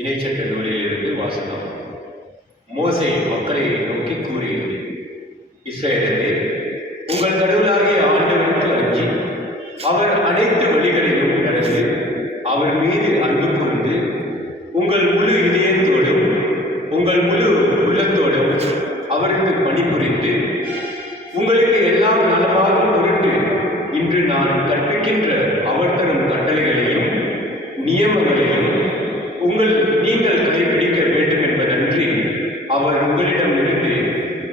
இணைச்சட்ட நூலிலிருந்து வாசகம். மோசே மக்களை நோக்கி கூறியது: இஸ்ரவேலரே, உங்கள் கடவுளாகிய ஆண்டவருக்கு அஞ்சி அவர் அனைத்து வழிகளிலும் நடந்து அவர் மீது அன்பு கூர்ந்து உங்கள் முழு இதயத்தோடும் உங்கள் முழு உள்ளத்தோடும் அவருக்கு பணிபுரிந்து உங்களுக்கு எல்லாம் நலமாகும் பொருட்டு இன்று நான் கற்பிக்கின்ற அவர் தரும் கட்டளைகளையும் நியமங்களையும் நீங்கள் கடைபிடிக்க வேண்டும் என்பதன்றி அவர் உங்களிடமிருந்து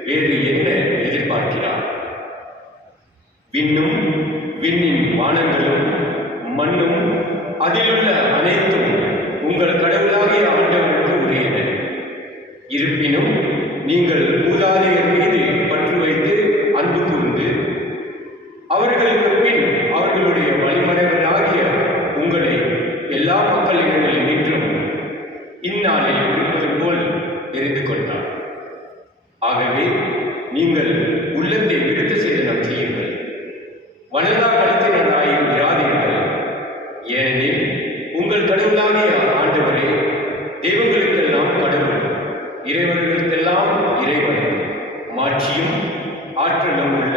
வேறு என்ன எதிர்பார்க்கிறார்? விண்ணும் விண்ணின் வானங்களும் மண்ணும் அதிலுள்ள அனைத்தும் உங்கள் கடவுளாகிய ஆண்டவருக்கு உரியன. இருப்பினும் நீங்கள் மூதாதையர் மீது பற்று வைத்து அன்பு கூர்ந்து அவர்களுக்கு பின் அவர்களுடைய வழிமறைவராகிய உங்களை எல்லா மக்களிடங்களில் நின்றும் இந்நாளில் இருப்பது போல் தெரிந்து கொண்டார். ஆகவே நீங்கள் உள்ளத்தை விருத்த சேதனம் செய்யுங்கள், வளரா கழுத்தினராயும் இராதீர்கள். ஏனெனில் உங்கள் கடவுளாகிய ஆண்டவரே தெய்வங்களுக்கெல்லாம் கடவுள், இறைவர்களுக்கெல்லாம் இறைவன், மாட்சியும் ஆற்றலும் உள்ள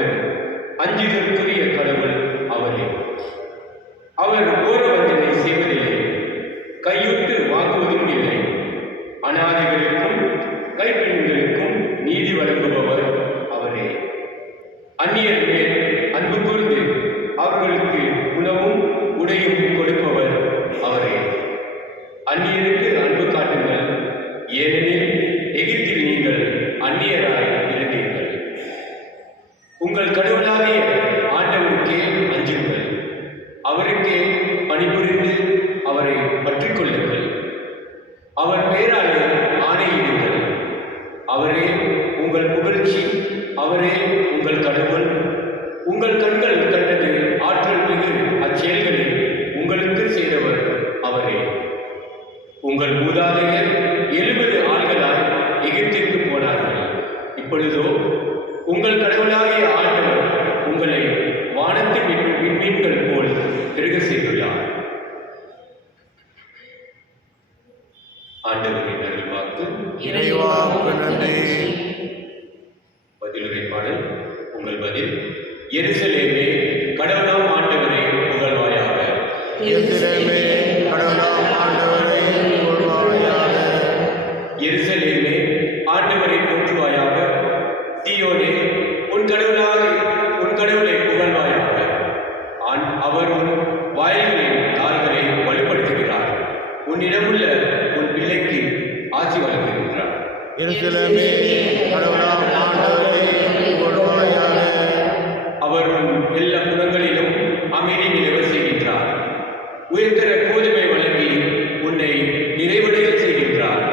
அஞ்சுதற்குரிய கடவுள் அவரே. அவர் ஓர வஞ்சனை செய்வதில்லை, கையுட்டு வாங்குவதும் இல்லை. அனாதைகளுக்கும் கைப்பெண்களுக்கும் நீதி வழங்குபவர் அவரே. அந்நியர் மேல் அன்பு கூர்ந்து அவர்களுக்கு உணவும் உடையும் கொடுப்பவர் அவரே. அந்நியருக்கு அன்பு காட்டுங்கள், ஏனெனில் எகிப்தில் நீங்கள் அந்நியராய் இருந்தீர்கள். உங்கள் கடவுளாகிய ஆண்டவருக்கே அஞ்சுங்கள், அவருக்கே பணிபுரிந்து அவரை பற்றிக் கொள்ளுங்கள். அவர் பேராலே ஆணையிடுங்கள். அவரே உங்கள் புகழ்ச்சி, அவரே உங்கள் கடவுள். உங்கள் கண்கள் கண்டது ஆற்றல் மிகு அச்செயல்களை உங்களுக்கு செய்தவர் அவரே. உங்கள் மூதாதையர் 70 ஆள்களாய் எகிப்திற்கு போனார்கள். இப்பொழுதோ உங்கள் கடவுளாகிய ஆண்டவர் உங்களை வானத்தின் விண்மீன்கள் போல் பெருக செய்துள்ளார். ஆண்டவரின் அருள்வாக்கு. இறைவாக்கு நன்றி. பதிலுரை பாடல். உங்கள் பதில்: எருசலேமே, கடவுளாம் ஆண்டவரை புகழ்வாயாக. எருசலேமே, கடவுளாம் ஆண்டவரை புகழ்வாயாக. எருசலேமே, ஆண்டவரை போற்றுவாயாக. சீயோனே, உன் கடவுளை புகழ்வாயாக. அவர் உன் வாயில்களின் கால்களை வலுப்படுத்துகிறார், உன்னிடமுள்ள உன் பிள்ளைக்கு ஆட்சி வழங்குகின்றார். எருசலேமே, கடவுளாம் ஆண்டவரை புகழ்வாயாக. அவர் உன் எல்லா புறங்களிலும் அமைதி நிலவ செய்கின்றார். உயர்தர கோதுமை வழங்கி உன்னை நிறைவடைய செய்கின்றார்.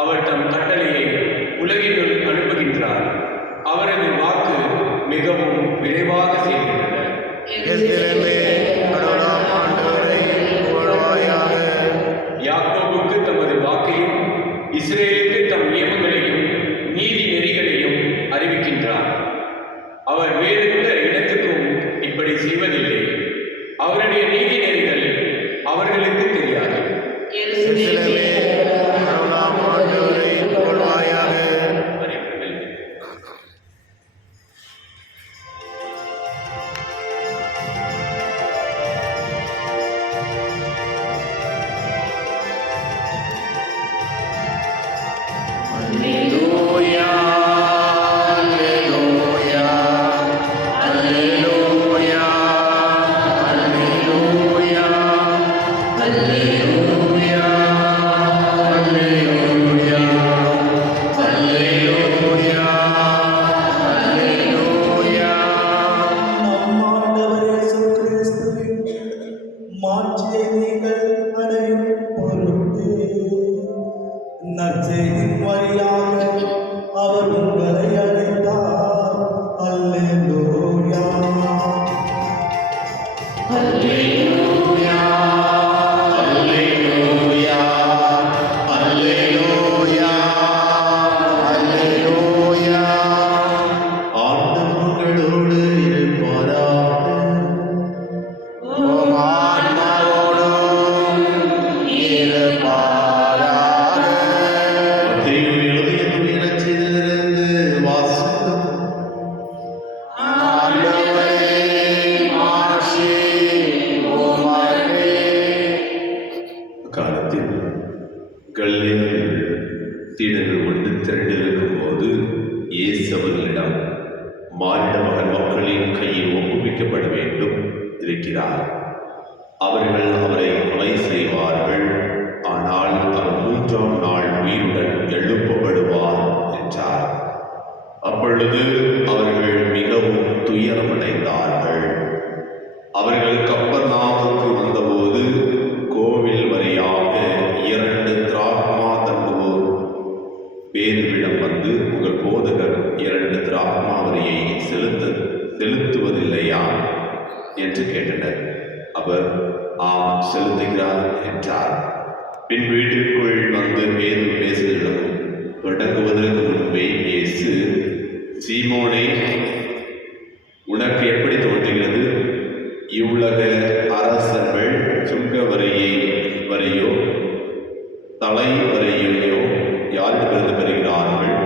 அவர் தம் கட்டளையை உலகினுள் அனுப்புகின்றார். அவரது வாக்கு மிகவும் விரைவாக செய்கின்றன. எருசலேமே, கடவுளாம் ஆண்டவரை புகழ்வாயாக. யாக்கோபுக்கு தமது வாக்கையும் இஸ்ரேலுக்கு தம் நியமங்களையும் நீதி நெறிகளையும் அறிவிக்கின்றார். அவர் வேறெந்த இடத்துக்கும் இப்படி செய்வதில்லை. அவருடைய நீதி நெறிகள் அவர்களுக்கு தெரியாது. எருசலேமே, கடவுளாம் ஆண்டவரை புகழ்வாயாக. அவர் உங்களை அழைத்தார். அல்லேலூயா, அல்லேலூயா, அல்லேலூயா, அல்லேலூயா, அல்லேலூயா. ஆண்டவர் உங்களோடு இருப்பாராக. ஆன்மாவோடும் இருப்பாராக. நாம் செலுத்துகிறார் என்றார். பின் வீட்டிற்குள் வந்து பேசுவதிடம் தொடங்குவதற்கு முன்பே இயேசு, சீமோனே, உனக்கு எப்படி தோன்றுகிறது? இவ்வுலக அரசர்கள் சுங்க வரியோ தலை வரையையோ யாரிடமிருந்து பெறுகிறார்கள்?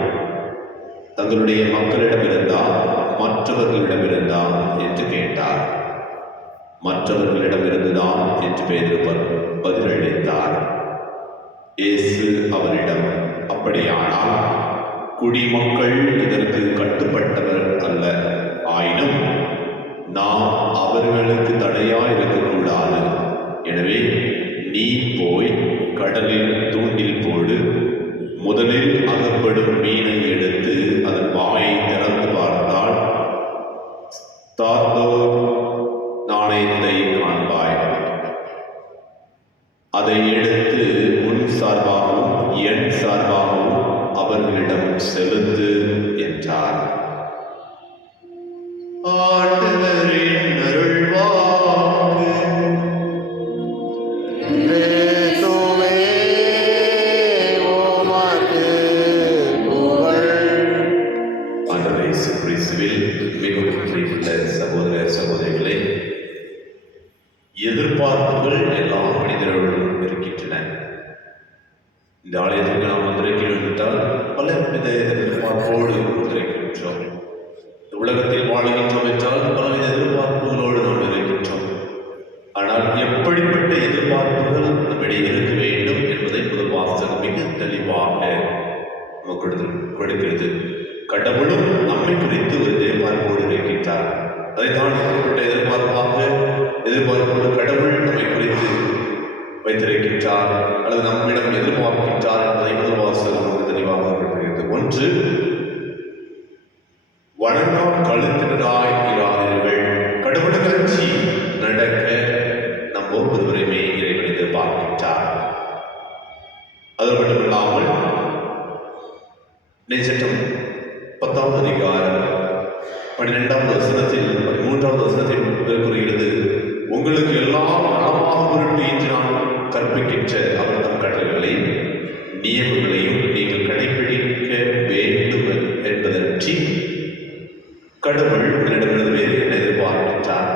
தங்களுடைய மக்களிடமிருந்தா மற்றவர்களிடமிருந்தா என்று கேட்டார். மற்றவர்களிடமிருந்துதான் என்று பேதுரு பதிலளித்தார். இயேசு அவரிடம், அப்படியானால் குடிமக்கள் இதற்கு கட்டுப்பட்டவர் அல்ல, ஆயினும் நாம் அவர்களுக்கு தடையாயிருக்கக்கூடாது. எனவே நீ போய் கடலில் தூண்டில் போடு. முதலில் அகப்படும் மீனை எடுத்து அதன் வாயை திறந்து பார்த்தால் தாத்தோர் நாணயத்தை காண்பாய். அதை எடுத்து உன் சார்பாகவும் என் சார்பாகவும் அவர்களிடம் செலுத்து என்றார். ஆண்டவரின் அருள்வாக்கு. கிறிஸ்துவே உமக்கு புகழ். ஆண்டவர் இயேசு கிறிஸ்துவில் மிகவும் பிரியமுள்ள சகோதர சகோதரிகளே, எதிர்பார்ப்புகள் எல்லா மனிதர்களும் இருக்கின்றன. இந்த ஆலயத்திற்கு நாம் வந்திருக்கிறோம் என்றால் பல வித எதிர்பார்ப்போடு வந்திருக்கின்றோம். உலகத்தில் வாழ்கின்றோம் என்றால் பலவித எதிர்பார்ப்புகளோடு நாம் இருக்கின்றோம். ஆனால் எப்படிப்பட்ட எதிர்பார்ப்புகள் நம்மிடையே இருக்க வேண்டும் என்பதை முதல் வாசகம் மிக தெளிவாக நமக்கு கொடுக்கிறது. கடவுளும் நம்மை குறித்து ஒரு எதிர்பார்ப்போடு இருக்கின்றார். அதைத்தான் எப்படிப்பட்ட எதிர்பார்ப்போடு கடவுள் நம்மை குறித்து வைத்திருக்கின்றார் அல்லது நம்மிடம் எதிர்பார்க்கின்றார் என்பதை முதல் வாசகம் நமக்கு தெளிவாக கொடுக்கிறது. ஒன்று, வணங்கா கழுத்தினராய் இராதீர்கள். கடவுளுக்கு அஞ்சி நடக்க நம் ஒவ்வொருவரையுமே இறைவன் எதிர்பார்க்கின்றார். அது மட்டுமில்லாமல் நெஞ்சட்டம் 10வது அதிகாரம் 12வது வசனத்தில் 13வது வசனத்தில் கூறுகிறது, உங்களுக்கு எல்லாம் நலமாக பொருட்டு இன்று நான் கற்பிக்கின்ற அவர் தம் கட்டளைகளையும் நியமங்களையும் நீங்கள் கடைபிடிக்க வேண்டும் என்பதன்றி கடவுள் உங்களிடமிருந்து வேறு என்ன எதிர்பார்க்கின்றார்?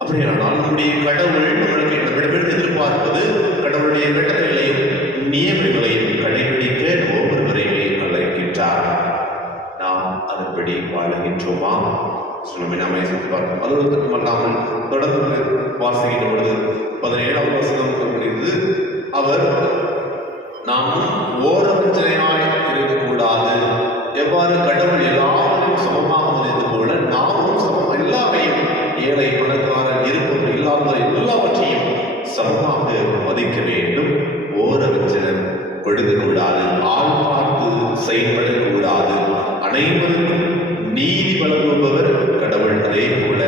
அப்படியானால் நம்முடைய கடவுள் நம்மிடமிருந்து எதிர்பார்ப்பது கடவுளுடைய கட்டளைகளையும் நியமங்களையும் கடைபிடிக்க ஒவ்வொருவரையுமே அழைக்கின்றார். நாம் அதன்படி வாழுகின்றோமா? நாமே பார்ப்போம். அதோடு மட்டுமல்லாமல் தொடர்ந்து வாசிக்கின்ற பொழுது 17வது வசனம் கூறுகிறது, அவர் நாம் ஓரவஞ்சனையாய் இருக்கக்கூடாது. எவ்வாறு கடவுள் எல்லாரையும் சமமாக மதித்தது போல நாமும் எல்லாரையும், ஏழை பணக்காரன் இருப்பவர் இல்லாதவரை எல்லாவற்றையும் சமமாக மதிக்க வேண்டும். ஓரவஞ்சனம் கொடுக்கக்கூடாது. ஆள் பார்த்து செயல்படக்கூடாது. அனைவருக்கும் நீதி வழங்குபவர் கடவுள். அதே போல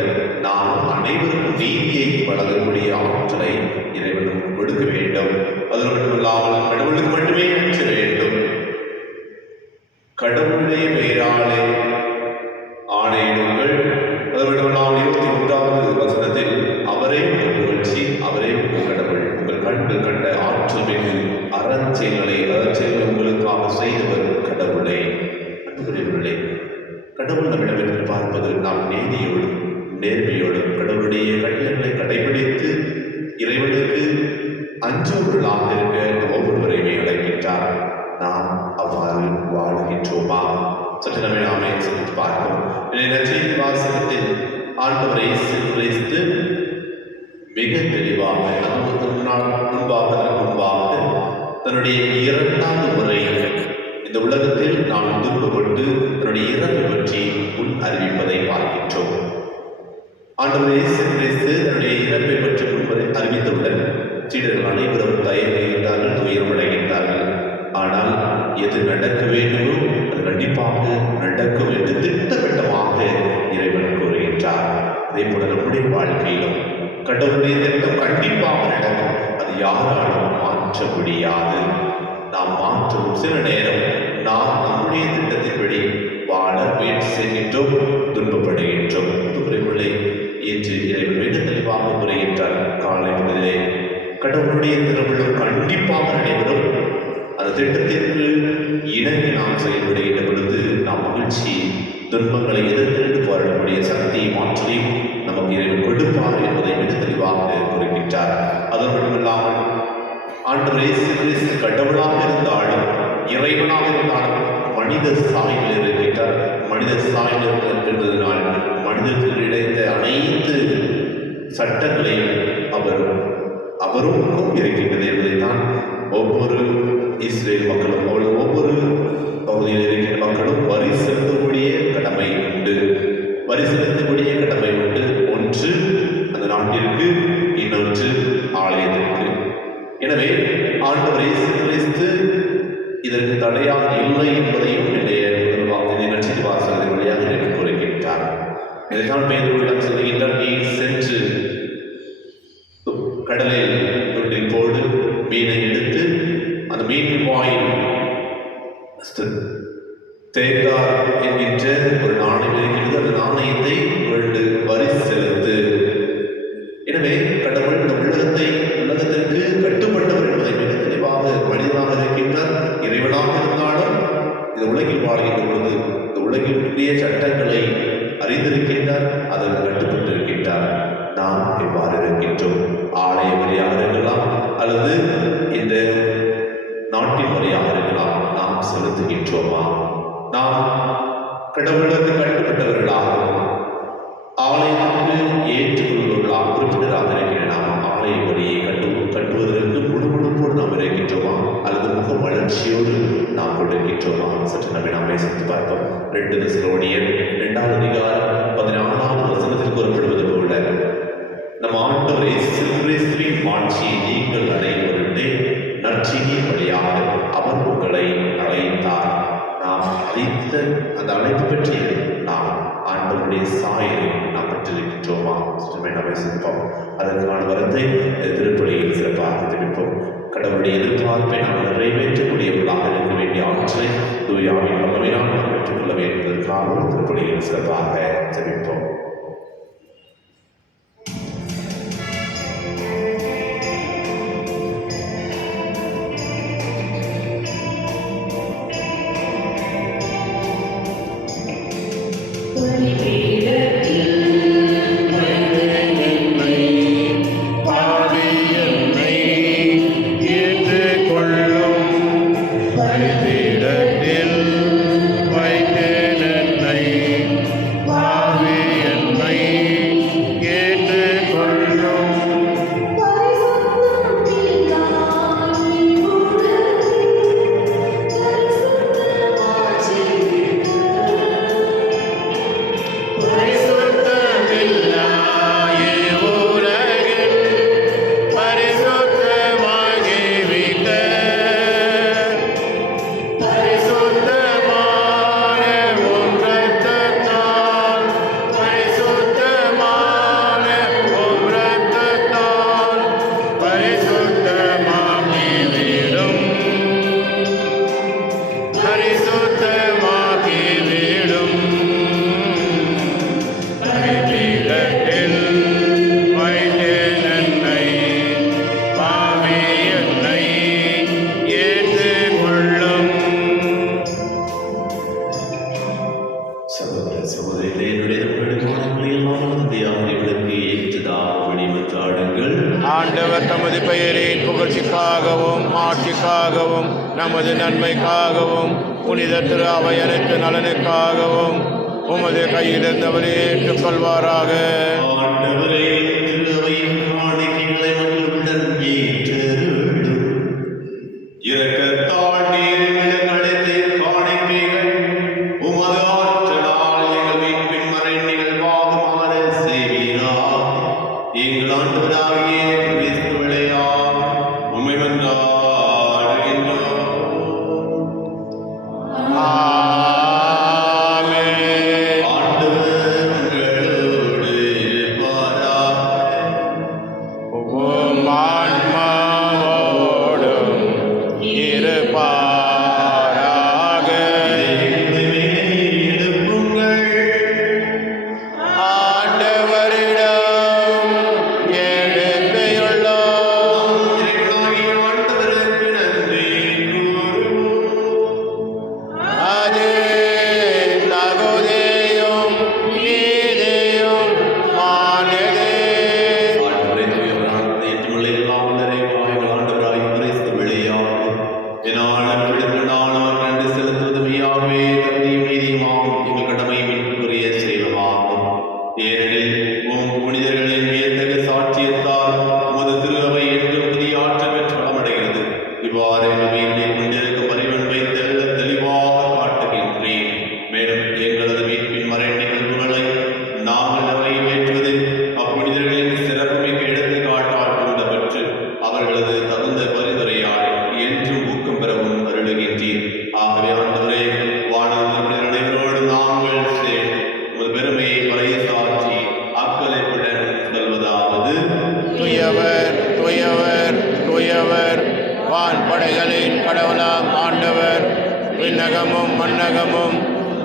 நாம் அனைவருக்கும் நீதியை வழங்கக்கூடிய ஆற்றலை இறைவன் கொடுக்க வேண்டும். அது மட்டுமல்லாமல் கடவுளுக்கு மட்டுமே அஞ்ச வேண்டும். கடவுளுடைய பெயராலே ஆணையிடுங்கள். அது மட்டுமல்லாமல் 23வது வசனத்தில் அவரே உங்கள் புகழ்ச்சி, அவரே உங்கள் கடவுள், உங்கள் கண்கள் கண்ட ஆற்றல் மிகு அறச்செயல்களை உங்களுக்காக செய்தவர் கடவுளே. அன்புக்குரியவர்களே, கடவுள் நம்மிடம் எதிர்பார்ப்பது நாம் நீதியோடும் நேர்மையோடும் கடவுளுடைய கட்டளைகளை கடைபிடித்து இறைவனுக்கு அஞ்சொருளாக இருக்க ஒவ்வொருவரையுமே அழைக்கின்றார். நாம் அவ்வாறு வாழுகின்றோமா? சற்று நம்மை நாமே சிந்தித்து பார்ப்போம். நற்செய்தி வாசகத்தில் ஆண்டவர் இயேசு கிறிஸ்து மிக தெளிவாக முன்பாக தன்னுடைய 2வது முறை இந்த உலகத்தில் நாம் துன்பப்பட்டு தன்னுடைய இறப்பை பற்றி முன் அறிவிப்பதை பார்க்கின்றோம். ஆண்டவர் இயேசு கிறிஸ்து தன்னுடைய இறப்பை பற்றி முன்பதை அறிவித்தவுடன் சீடர்கள் அனைவரும் தயங்குகின்றார்கள், துயரமடைகின்றார்கள். ஆனால் எது நடக்க வேண்டுமோ அது கண்டிப்பாக நடக்கும் என்று திட்டவட்டமாக இறைவன் கூறுகின்றார். அதே போல நம்முடைய வாழ்க்கையிலும் கடவுளுடைய திட்டம் கண்டிப்பாக நடக்கும். அது யாராலும் மாற்ற முடியாது. நாம் மாற்றும் சில நேரம் நாம் நம்முடைய திட்டத்தின்படி வாழ முயற்சி செய்கின்றோம், துன்பப்படுகின்றோம். இன்று இறைவன் மிக தெளிவாக கூறுகின்றார், காலை பொழுதிலே கடவுளுடைய திருவிழம் கண்டிப்பாக நடைபெறும். அந்த திட்டத்திற்கு இணங்கி நாம் செயல்படுகின்ற பொழுது நாம் மகிழ்ச்சி, துன்பங்களை எதிர்த்து போராடக்கூடிய சக்தியை மாற்றியும் நமக்கு இறைவன் கொடுப்பார் என்பதை மிக தெளிவாக குறிப்பிட்டார். அது மட்டுமில்லாமல் ஆண்டவர் இயேசு கிறிஸ்து கடவுளாக இருந்தாலும் இறைவனாக இருந்தாலும் மனித சாயலில் இருக்கின்றார். மனித சாயலில் இருக்கின்றதனால் மனிதர்களுக்கு இடைந்த அனைத்து சட்டங்களையும் அவருக்கும் இருக்கின்றது என்பதைத்தான் ஒவ்வொரு இஸ்ரேல் மக்களும் ஒவ்வொரு பகுதியில் இருக்கின்ற மக்களும் வரி செலுத்தக்கூடிய கடமை உண்டு. வரி செலுத்தக்கூடிய கடமை உண்டு. ஒன்று அந்த நாட்டிற்கு, இன்னொன்று ஆலயத்திற்கு. எனவே ஆண்டவர் இயேசு கிறிஸ்து இதற்கு தடையாக இல்லை என்பதையும் நிகழ்ச்சி வாசகத்தின் வழியாக எனக்கு கூறுகின்றார். இதைத்தான் பேதுருவிடம் சொல்லுகின்றார், நீ சென்று கடலில் துண்டில் போடு, மீனை எடுத்து அந்த மீனின் வாயில் தேங்காய் என்கின்ற ஒரு நாணயம் இருக்கிறது. அந்த நாணயத்தை கொண்டு வரி செலுத்து. எனவே கடவுள் இந்த உலகத்திற்கு கட்டுப்பட்டவர் என்பதை மிக தெளிவாக மனிதனாக இருக்கின்றார். இறைவனாக இருந்தாலும் இந்த உலகில் வாழ்கின்ற பொழுது இந்த உலகினுடைய சட்டங்களை அறிந்திருக்கின்றார், அதற்கு கட்டுப்பட்டு இருக்கின்றார். நாம் எவ்வாறு இருக்கின்றோம்? ஆலய வழியாக இருக்கலாம் அல்லது இந்த நாட்டின் வழியாக இருக்கலாம். நாம் செலுத்துகின்றோமா? நாம் கடவுளுக்கு கட்டுப்பட்டவர்களாகவும் ஆலயத்திற்கு ஏற்றுக்கொள்வர்களாக உறுப்பினராக இருக்கிற நாம் ஆலய வழியை கட்டுவதற்கு முழுமுழுப்போடு நாம் இருக்கின்றோமா அல்லது முக வளர்ச்சியோடு நாம் கொண்டிருக்கின்றோமா? சற்று நம்மை நாம் பேசித்து பார்ப்போம். 2 தெசலோனியர் 2ஆம் அதிகாரம் 14ஆம் வசனத்தில் கூறப்படுவது போல நம் ஆண்டவர் இயேசு கிறிஸ்துவின் மாட்சியை நீங்கள் அடையும் பொருட்டே நற்செய்தியின் வழியாக அவர் உங்களை அழைத்தார். நாம் அழைத்த அந்த அழைப்பு பற்றி நாம் ஆண்டவருடைய சாயலை நாம் பெற்றிருக்கின்றோமா? நம்மை சிந்திப்போம். அதற்கான வரத்தை திருப்பலியில் சிறப்பாக தெரிவிப்போம். கடவுளுடைய எதிர்பார்ப்பை நாம் நிறைவேற்றக்கூடியவர்களாக இருக்க வேண்டிய ஆற்றலை தூயாவின் வல்லமையினால் நாம் பெற்றுக்கொள்ள வேண்டும் என்பதற்காக திருப்பலியில் சிறப்பாக தெரிவிப்போம். ஆண்டவர் தமது பெயரின் புகழ்ச்சிக்காகவும் ஆட்சிக்காகவும் நமது நன்மைக்காகவும் புனித திரு அவை அனைத்து நலனுக்காகவும் உமது கையில் இருந்தவரை ஏற்றுக்கொள்வாராக. ஆண்டவரிடம் எழுந்து விண்ணகமும் மண்ணகமும்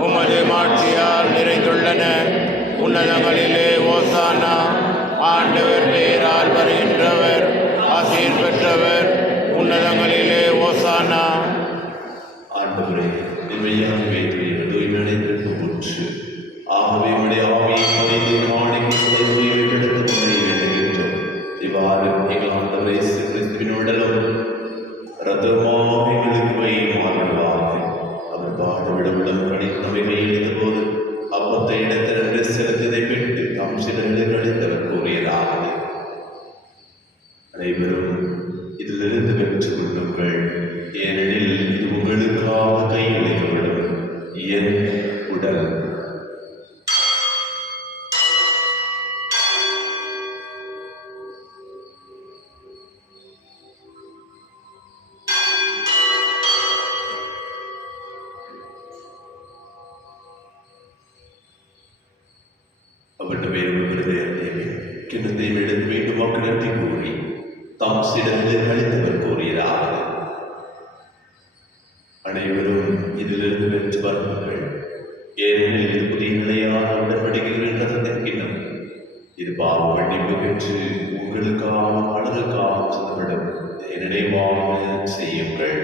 உமது மாட்சியால் நிறைந்துள்ளன. உன்னதங்களிலே ஓசானா. ஆண்டவர் பெயரால் வருகின்றவர் ஆசீர் பெற்றவர். உன்னதங்களிலே ஓசானா. ஆண்டவரே, நிர்மையாகவே தூய்மையடைந்திருக்க முற்று. ஆகவே உடைய ஆவியை பதிந்து காணிக்கைகளை தூய்மைப்படுத்த வேண்டுகின்றோம். இவ்வாறு எங்கள் ஆண்டவர் இயேசு கிறிஸ்துவின் உடலும் இரத்தமாக எங்களுக்கு வைமாறுவாக. அவர் பாடுவிடவிடம் கடினமையை எழுந்தபோது அப்பத்தை இடத்திலிருந்து செலுத்ததை விட்டு தாம் சிலர்களுக்கு அளித்தவர் கூறியதாவது: அனைவரும் இதிலிருந்து பெற்றுக் கொள்ளுங்கள், ஏனெனில் இது உங்களுக்காக கையளிக்கப்படும் என் உடல். அவருடைய வேறு கிண்ணத்தை எடுத்து மீண்டும் வாக்கு கூறி தாம் சிறந்து கழித்தவர் கூறியதாவது: அனைவரும் இதிலிருந்து பெற்று வருவார்கள், ஏனெனில் இது புதிய நிலையான உடன்படிக்கைகளின் ரத்தத்தின் கிண்ணம். இது பாவ மன்னிப்பு பெற்று உங்களுக்காக பலருக்காக சிந்தப்படும். நினைவாக செய்யுங்கள்.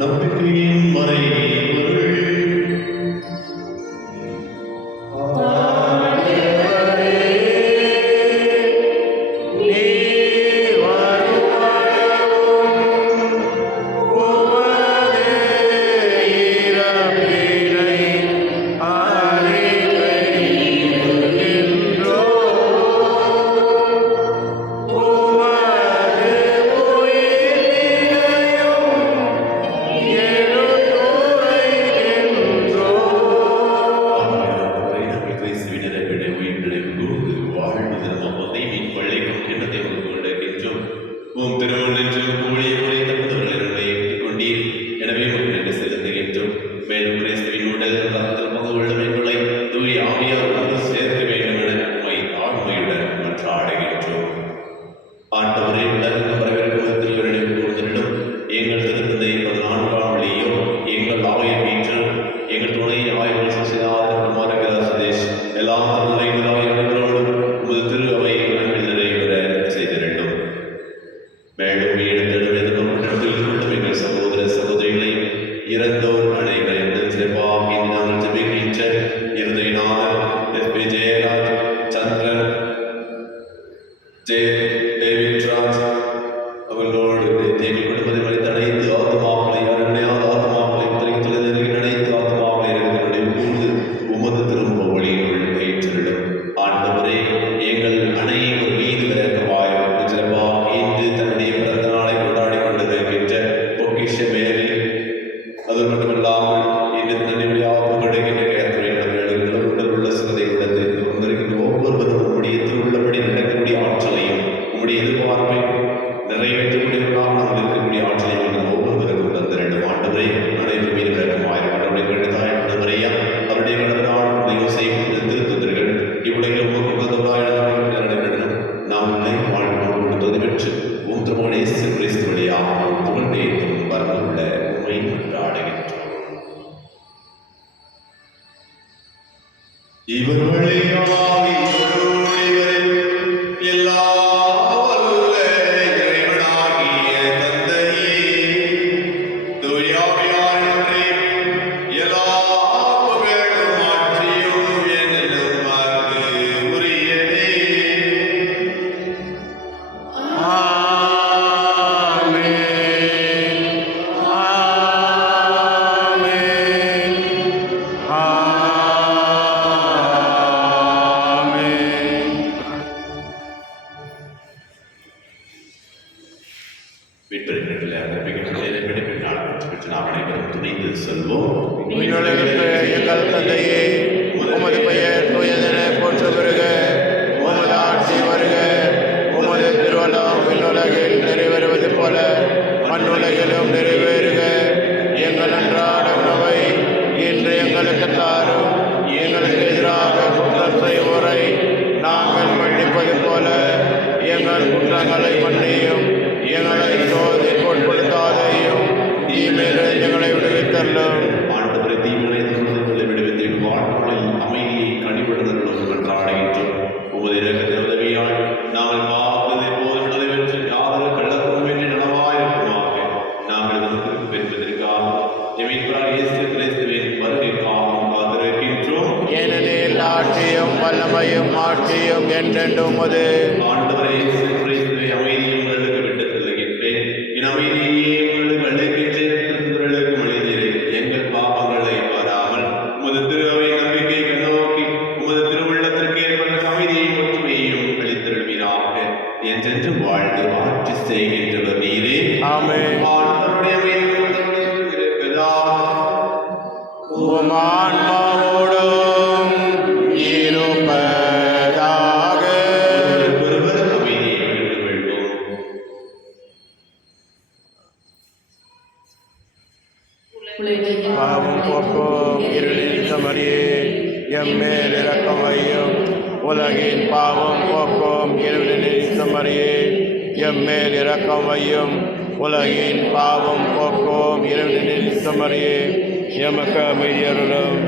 நம்பிக்கையின் மறைபொருள் மண்ணுலகிலும் நிறைவேறுக. எங்கள் அன்றாட உணவை இன்று எங்களுக்கு தாரும். என்று உமது ஆண்டவரே, சிறுவரை அமைதியை உங்களுக்கு விட்டு செல்லுகின்றேன். என் அமைதியையே உங்களுக்கு அழைக்கின்றேன். திருக்குறளுக்கு மனிதரே, எங்கள் பாவங்களை பாராமல் உமது திரு அவை நம்பிக்கை கண்ணோக்கி உமது திருவுள்ளத்திற்கு ஏற்பட்ட அமைதியையும் ஒற்றுமையையும் அளித்திருவீராக. என்றென்று வாழ்ந்து ஆட்சி செய்கின்றவர் நீரே. ஆமென். ஆண்டவருடைய அமைதியோடு இருப்பதாக. உம் ஆன்மாவோடும் இருப்பதாக. ஒருவர் அமைதியை விட்டு வேண்டும். பாவம் போக்கும் இருளின் சமரியே, எம்மேல் இரக்கம் வையும். உலகின் பாவம் போக்கும் இருளின் சமரியே, எம்மேல் இரக்கம் வையும். உலகின் பாவம் போக்கும் இருளின் சமரியே, எமக்கு அமைதியருளும்.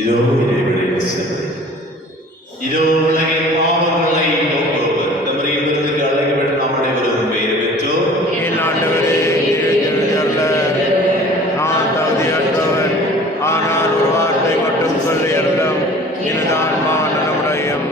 இதோ இறைவனின் செல்லை. இதோ உலகின் பாவங்களை போக்குவர். தமது இல்லத்துக்கு அழைக்கப்பட்ட நாம் அனைவரும் பெயர் பெற்றோர். என் ஆண்டவரே, அல்ல நான் தகுதியற்றவன், ஆனால் ஒரு வார்த்தை மட்டும் சொல்லி அருளும், எனது ஆன்மா நலமுடையும்.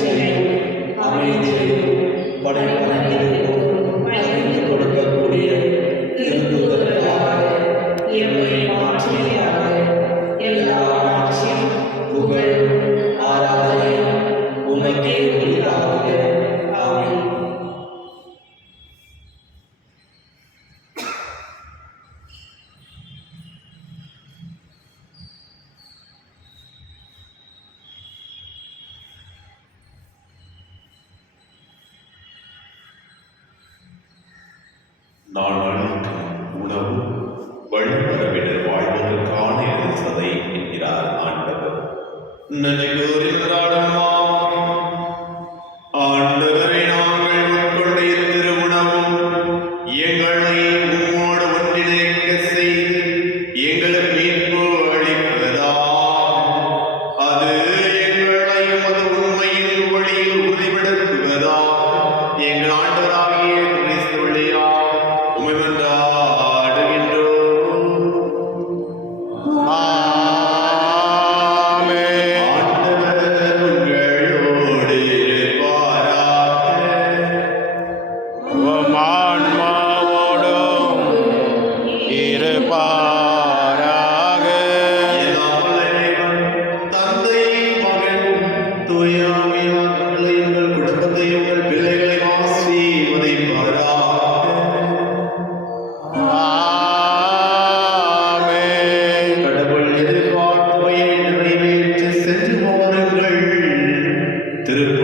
மகிழ்ச்சியையும் அமைதியையும் படைப்படைகளுக்கும் பகிர்ந்து கொடுக்கக்கூடிய திருத்துதர்களாக எம்மை மாற்றியாக எல்லா ஆட்சியும் புகழும் ஆராதனையும் உமக்கே உரித்தாக. ஆமென். நான் அளிக்கும் உணவு வழிபரவினர் வாழ்வதற்கான எனது சதை என்கிறார் ஆண்டவர். நன்றி கூறுகிறாரம்மா. ஆண்டவரை நாங்கள் உட்கொண்ட திருவுணவும் எங்களை உம்மோடு ஒன்றிணைக்க செய்து எங்களுக்கு மீட்பு அளிப்பதா. அது எங்களை உமது உண்மையின் வழியில் உறுதிப்படுத்துவதா. எங்கள் ஆண்டவராகிய கிறிஸ்து வழியாக உம்மை மன்றாடுகின்றோம். ஆமென். ஆண்டவர் உங்களோடு இருப்பாராக. உம் ஆன்மாவோடும் இருப்பாராக. எல்லாம் வல்ல இறைவன், தந்தை, மகன், தூய ஆவியானவர்களை உங்கள் குடும்பத்தையும் உங்கள் பிள்ளைகளையும் ஆசீர்வதிப்பாராக. ஆமென். கடவுள் எதிர்பார்த்தவையை நிறைவேற்றி சென்று வாருங்கள். திருப்பலி